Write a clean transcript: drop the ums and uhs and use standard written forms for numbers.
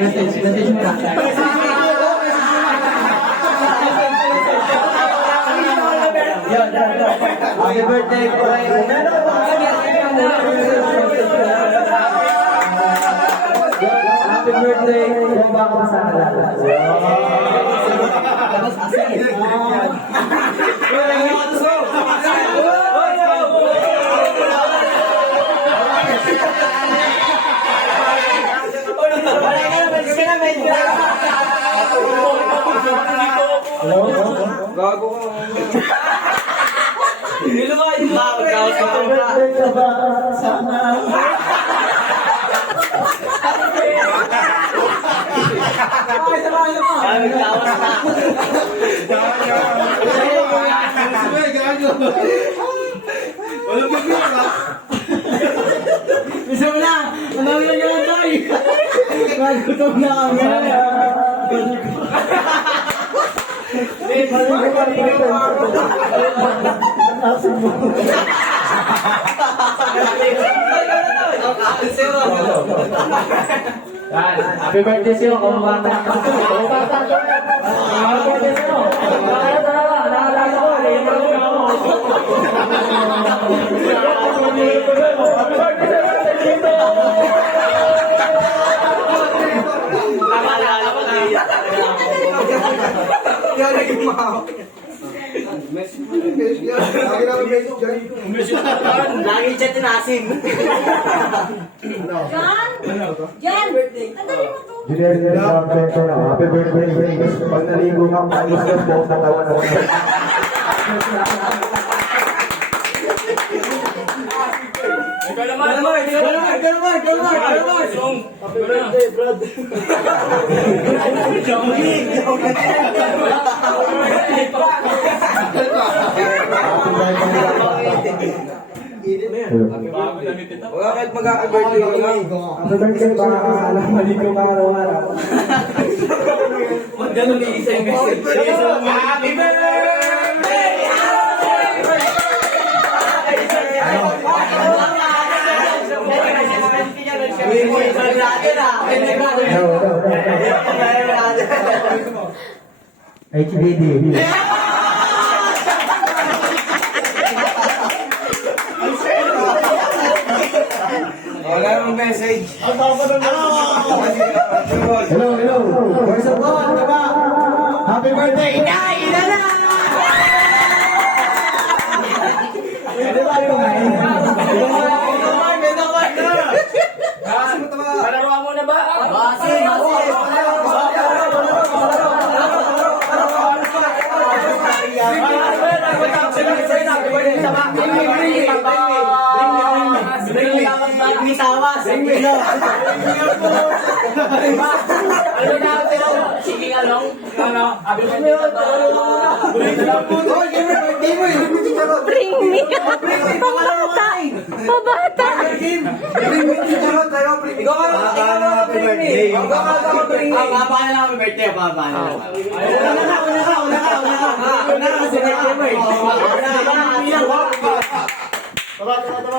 Message mo na. Happy birthday po kayo. Happy birthday po ba ako sa Gago ka. Dilo ba? Sana. Gusto mo na! Manawin na naman tayo! Magutom na kami! Happy birthday sa'yo, kumabata. Happy birthday sa'yo. Naalala ko, lagi chat na asin. Jan! Andali mo to! Happy birthday. Pag naligo ka, palis ka po sa tawa na wala. Ikaw naman! Happy birthday, Brad! Wala kahit mag-happy birthday ka lang. Happy birthday ba? Alam, maligo ka araw-araw. Huwag ganun isa yung message. Happy birthday! HBD. Wala namang message. Hello. Voice of God, diba? Happy birthday, Inay! Ina na! Panawa mo na ba? Sige nga lang. Abi mo Bring me! Pabata! Pabata! Tama.